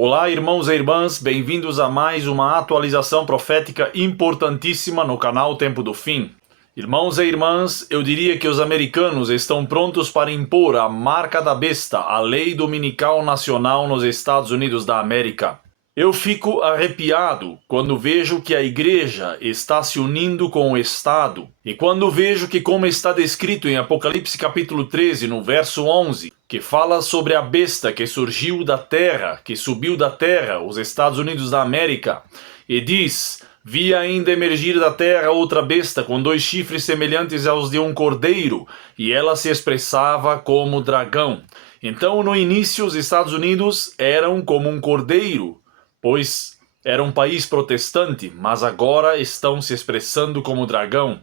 Olá, irmãos e irmãs, bem-vindos a mais uma atualização profética importantíssima no canal Tempo do Fim. Irmãos e irmãs, eu diria que os americanos estão prontos para impor a marca da besta, a lei dominical nacional nos Estados Unidos da América. Eu fico arrepiado quando vejo que a igreja está se unindo com o Estado e quando vejo que, como está descrito em Apocalipse capítulo 13, no verso 11, que fala sobre a besta que surgiu da terra, que subiu da terra, os Estados Unidos da América, e diz: vi ainda emergir da terra outra besta com 2 chifres semelhantes aos de um cordeiro, e ela se expressava como dragão. Então, no início, os Estados Unidos eram como um cordeiro, pois era um país protestante, mas agora estão se expressando como dragão.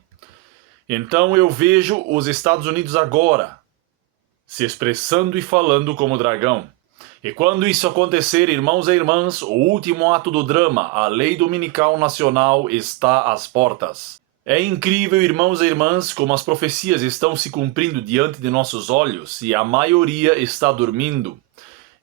Então eu vejo os Estados Unidos agora se expressando e falando como dragão. E quando isso acontecer, irmãos e irmãs, o último ato do drama, a lei dominical nacional, está às portas. É incrível, irmãos e irmãs, como as profecias estão se cumprindo diante de nossos olhos e a maioria está dormindo.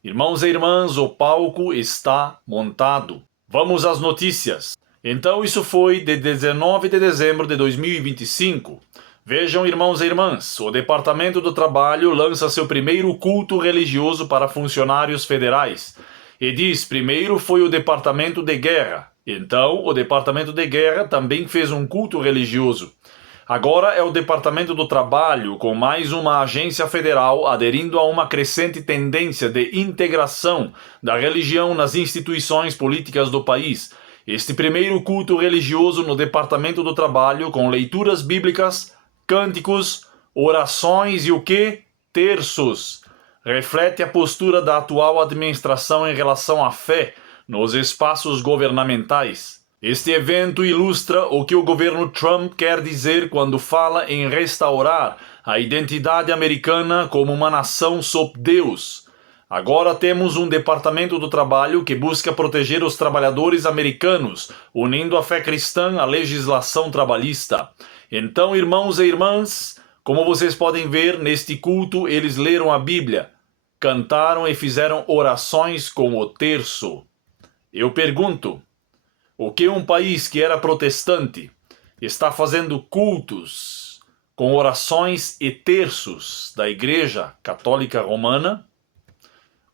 Irmãos e irmãs, o palco está montado. Vamos às notícias. Então isso foi de 19 de dezembro de 2025. Vejam, irmãos e irmãs, o Departamento do Trabalho lança seu primeiro culto religioso para funcionários federais. E diz, primeiro foi o Departamento de Guerra. Então, o Departamento de Guerra também fez um culto religioso. Agora é o Departamento do Trabalho, com mais uma agência federal aderindo a uma crescente tendência de integração da religião nas instituições políticas do país. Este primeiro culto religioso no Departamento do Trabalho, com leituras bíblicas, cânticos, orações e o quê? Terços. Reflete a postura da atual administração em relação à fé nos espaços governamentais. Este evento ilustra o que o governo Trump quer dizer quando fala em restaurar a identidade americana como uma nação sob Deus. Agora temos um Departamento do Trabalho que busca proteger os trabalhadores americanos, unindo a fé cristã à legislação trabalhista. Então, irmãos e irmãs, como vocês podem ver, neste culto eles leram a Bíblia, cantaram e fizeram orações com o terço. Eu pergunto, o que um país que era protestante está fazendo cultos com orações e terços da Igreja Católica Romana?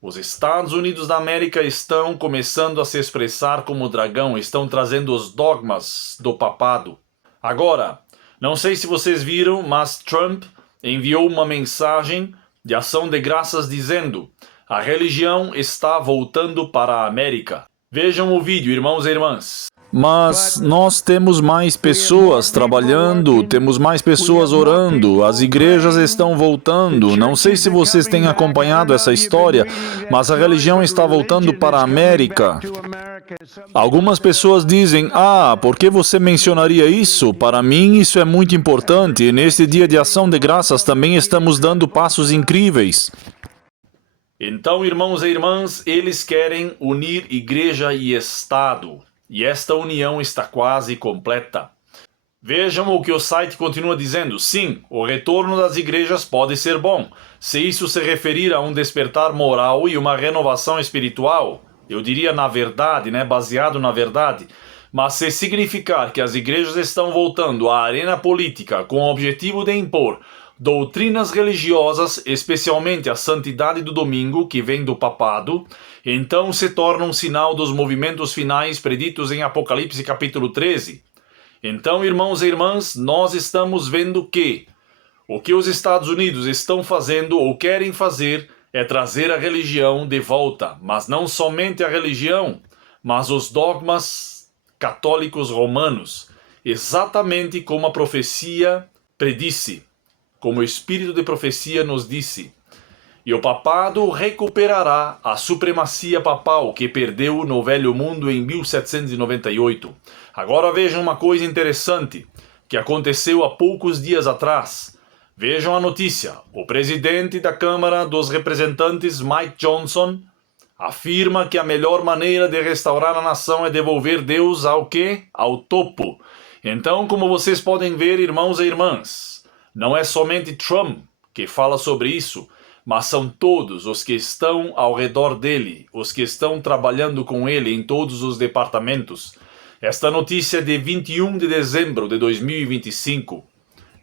Os Estados Unidos da América estão começando a se expressar como dragão, estão trazendo os dogmas do papado. Agora, não sei se vocês viram, mas Trump enviou uma mensagem de ação de graças dizendo: a religião está voltando para a América. Vejam o vídeo, irmãos e irmãs. Mas nós temos mais pessoas trabalhando, temos mais pessoas orando, as igrejas estão voltando. Não sei se vocês têm acompanhado essa história, mas a religião está voltando para a América. Algumas pessoas dizem, por que você mencionaria isso? Para mim isso é muito importante e neste dia de ação de graças também estamos dando passos incríveis. Então, irmãos e irmãs, eles querem unir igreja e Estado. E esta união está quase completa. Vejam o que o site continua dizendo. Sim, o retorno das igrejas pode ser bom, se isso se referir a um despertar moral e uma renovação espiritual. Eu diria na verdade, baseado na verdade. Mas se significar que as igrejas estão voltando à arena política com o objetivo de impor doutrinas religiosas, especialmente a santidade do domingo, que vem do papado, então se torna um sinal dos movimentos finais preditos em Apocalipse capítulo 13. Então, irmãos e irmãs, nós estamos vendo que o que os Estados Unidos estão fazendo ou querem fazer é trazer a religião de volta, mas não somente a religião, mas os dogmas católicos romanos, exatamente como a profecia predisse. Como o espírito de profecia nos disse. E o papado recuperará a supremacia papal que perdeu no Velho Mundo em 1798. Agora vejam uma coisa interessante que aconteceu há poucos dias atrás. Vejam a notícia. O presidente da Câmara dos Representantes, Mike Johnson, afirma que a melhor maneira de restaurar a nação é devolver Deus ao quê? Ao topo. Então, como vocês podem ver, irmãos e irmãs, não é somente Trump que fala sobre isso, mas são todos os que estão ao redor dele, os que estão trabalhando com ele em todos os departamentos. Esta notícia é de 21 de dezembro de 2025.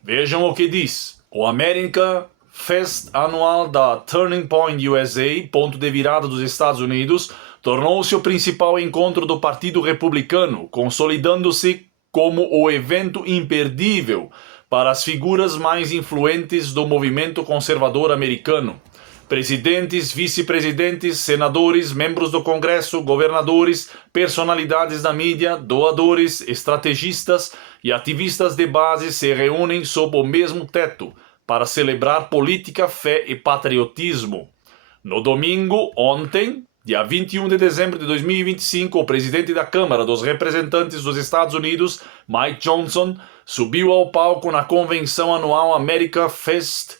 Vejam o que diz. O America Fest anual da Turning Point USA, ponto de virada dos Estados Unidos, tornou-se o principal encontro do Partido Republicano, consolidando-se como o evento imperdível para as figuras mais influentes do movimento conservador americano. Presidentes, vice-presidentes, senadores, membros do Congresso, governadores, personalidades da mídia, doadores, estrategistas e ativistas de base se reúnem sob o mesmo teto para celebrar política, fé e patriotismo. No domingo, ontem, dia 21 de dezembro de 2025, o presidente da Câmara dos Representantes dos Estados Unidos, Mike Johnson, subiu ao palco na convenção anual America Fest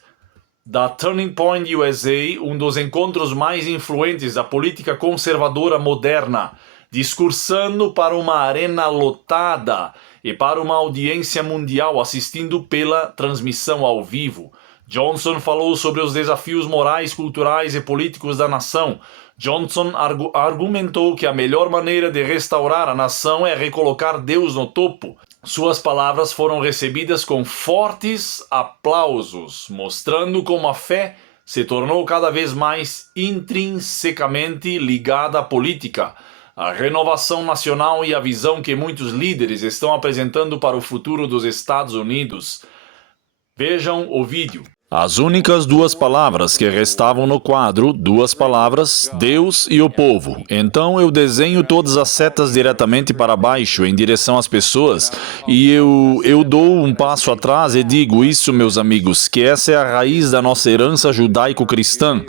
da Turning Point USA, um dos encontros mais influentes da política conservadora moderna, discursando para uma arena lotada e para uma audiência mundial assistindo pela transmissão ao vivo. Johnson falou sobre os desafios morais, culturais e políticos da nação. Johnson argumentou que a melhor maneira de restaurar a nação é recolocar Deus no topo. Suas palavras foram recebidas com fortes aplausos, mostrando como a fé se tornou cada vez mais intrinsecamente ligada à política, à renovação nacional e à visão que muitos líderes estão apresentando para o futuro dos Estados Unidos. Vejam o vídeo. As únicas duas palavras que restavam no quadro, duas palavras, Deus e o povo. Então eu desenho todas as setas diretamente para baixo, em direção às pessoas, e eu dou um passo atrás e digo isso, meus amigos, que essa é a raiz da nossa herança judaico-cristã.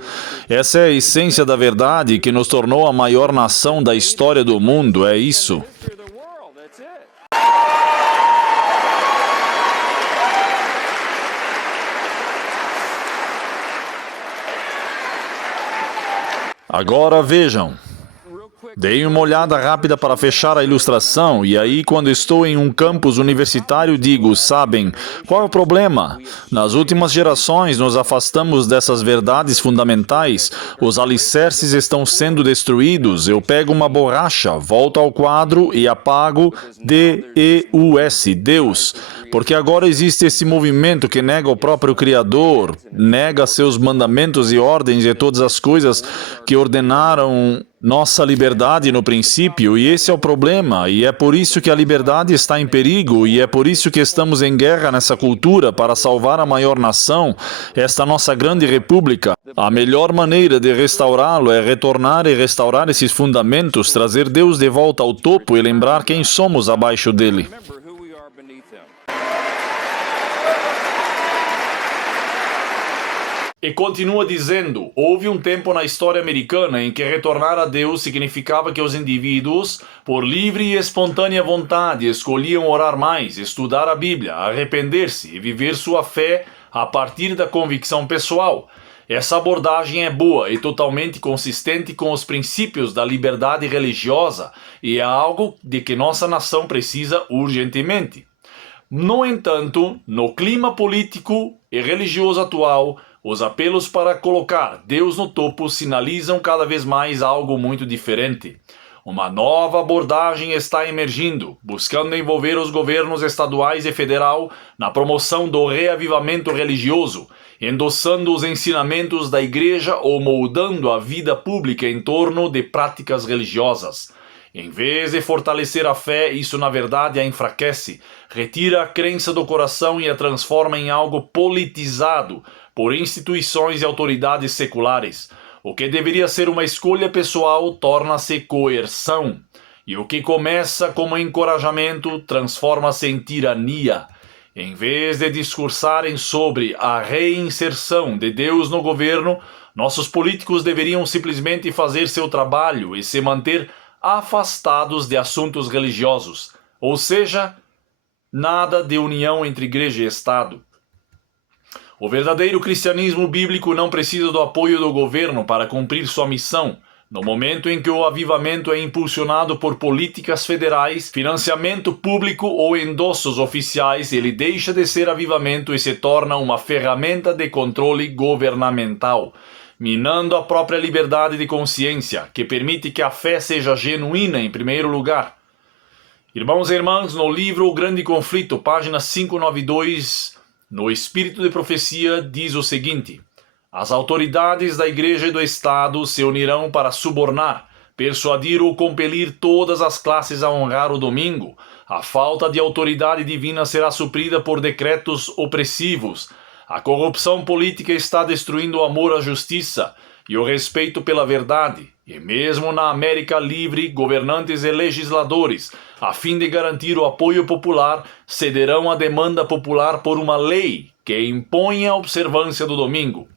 Essa é a essência da verdade que nos tornou a maior nação da história do mundo, é isso. Agora vejam. Dei uma olhada rápida para fechar a ilustração e aí quando estou em um campus universitário digo, sabem, qual é o problema? Nas últimas gerações nos afastamos dessas verdades fundamentais, os alicerces estão sendo destruídos, eu pego uma borracha, volto ao quadro e apago D-E-U-S, Deus. Porque agora existe esse movimento que nega o próprio Criador, nega seus mandamentos e ordens e todas as coisas que ordenaram nossa liberdade no princípio, e esse é o problema, e é por isso que a liberdade está em perigo, e é por isso que estamos em guerra nessa cultura para salvar a maior nação, esta nossa grande república. A melhor maneira de restaurá-lo é retornar e restaurar esses fundamentos, trazer Deus de volta ao topo e lembrar quem somos abaixo dele. E continua dizendo, houve um tempo na história americana em que retornar a Deus significava que os indivíduos, por livre e espontânea vontade, escolhiam orar mais, estudar a Bíblia, arrepender-se e viver sua fé a partir da convicção pessoal. Essa abordagem é boa e totalmente consistente com os princípios da liberdade religiosa e é algo de que nossa nação precisa urgentemente. No entanto, no clima político e religioso atual, os apelos para colocar Deus no topo sinalizam cada vez mais algo muito diferente. Uma nova abordagem está emergindo, buscando envolver os governos estaduais e federal na promoção do reavivamento religioso, endossando os ensinamentos da igreja ou moldando a vida pública em torno de práticas religiosas. Em vez de fortalecer a fé, isso na verdade a enfraquece, retira a crença do coração e a transforma em algo politizado por instituições e autoridades seculares. O que deveria ser uma escolha pessoal torna-se coerção. E o que começa como encorajamento transforma-se em tirania. Em vez de discursarem sobre a reinserção de Deus no governo, nossos políticos deveriam simplesmente fazer seu trabalho e se manter afastados de assuntos religiosos. Ou seja, nada de união entre igreja e Estado. O verdadeiro cristianismo bíblico não precisa do apoio do governo para cumprir sua missão. No momento em que o avivamento é impulsionado por políticas federais, financiamento público ou endossos oficiais, ele deixa de ser avivamento e se torna uma ferramenta de controle governamental, minando a própria liberdade de consciência, que permite que a fé seja genuína em primeiro lugar. Irmãos e irmãs, no livro O Grande Conflito, página 592, no Espírito de Profecia, diz o seguinte: as autoridades da Igreja e do Estado se unirão para subornar, persuadir ou compelir todas as classes a honrar o domingo. A falta de autoridade divina será suprida por decretos opressivos. A corrupção política está destruindo o amor à justiça e o respeito pela verdade. E mesmo na América livre, governantes e legisladores, a fim de garantir o apoio popular, cederão à demanda popular por uma lei que impõe a observância do domingo.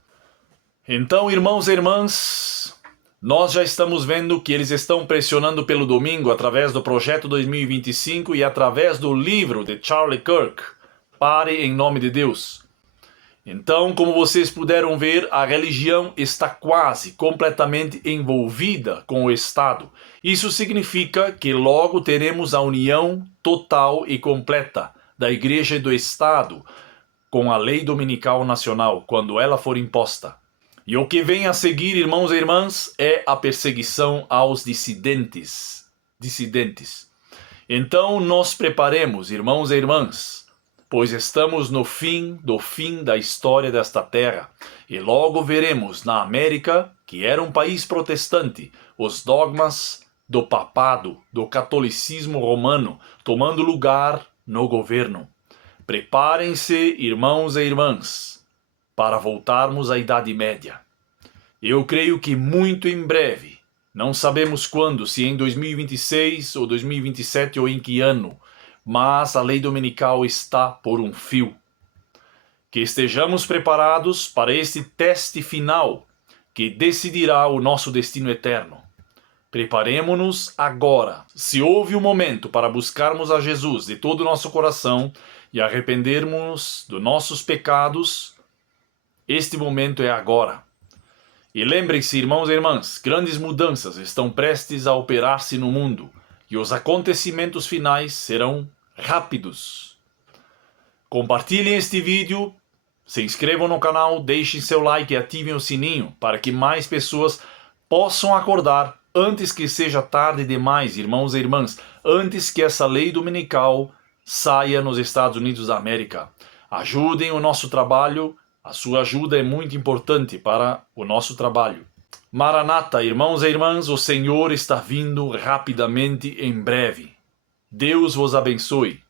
Então, irmãos e irmãs, nós já estamos vendo que eles estão pressionando pelo domingo através do Projeto 2025 e através do livro de Charlie Kirk, Pare em Nome de Deus. Então, como vocês puderam ver, a religião está quase completamente envolvida com o Estado. Isso significa que logo teremos a união total e completa da Igreja e do Estado com a lei dominical nacional, quando ela for imposta. E o que vem a seguir, irmãos e irmãs, é a perseguição aos dissidentes. Então, nos preparemos, irmãos e irmãs, pois estamos no fim da história desta terra. E logo veremos na América, que era um país protestante, os dogmas do papado, do catolicismo romano, tomando lugar no governo. Preparem-se, irmãos e irmãs, para voltarmos à Idade Média. Eu creio que muito em breve, não sabemos quando, se em 2026 ou 2027 ou em que ano, mas a lei dominical está por um fio. Que estejamos preparados para este teste final que decidirá o nosso destino eterno. Preparemo-nos agora. Se houve um momento para buscarmos a Jesus de todo o nosso coração e arrependermos dos nossos pecados, este momento é agora. E lembrem-se, irmãos e irmãs, grandes mudanças estão prestes a operar-se no mundo e os acontecimentos finais serão rápidos. Compartilhem este vídeo, se inscrevam no canal, deixem seu like e ativem o sininho para que mais pessoas possam acordar antes que seja tarde demais, irmãos e irmãs, antes que essa lei dominical saia nos Estados Unidos da América. Ajudem o nosso trabalho, a sua ajuda é muito importante para o nosso trabalho. Maranata, irmãos e irmãs, o Senhor está vindo rapidamente em breve. Deus vos abençoe.